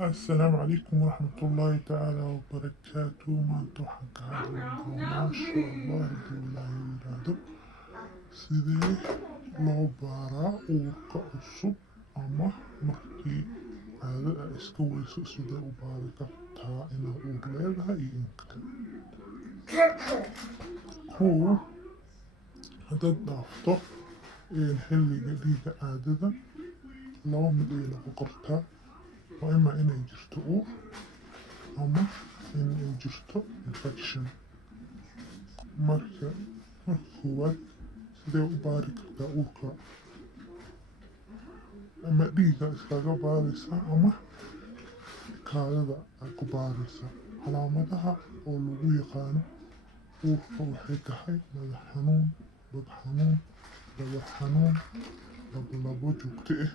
السلام عليكم ورحمة الله تعالى وبركاته. maanta waxaan ka hadli doonaa insha Allah hadii Ilaahay yiraahdo sidee loo baaraa uurka cusub ama markii caadada iska weyso sidee u baari kartaa inaad uur leedahay iyo in kale. Haddaad dhaafto xilliga dhiigga caadada laba mid ay noqon kartaa, waa ima inay jirto uur ama inay jirto infection. marka koowaad sidee u baari kartaa uurka, ama dhiigga iskaga baaraysaa ama kaadada aad ku baaraysaa. Calaamadaha oo lagu yaqaano uurka waxay tahay madax xanuun, bog xanuun, dhabar xanuun, labo joogto ah,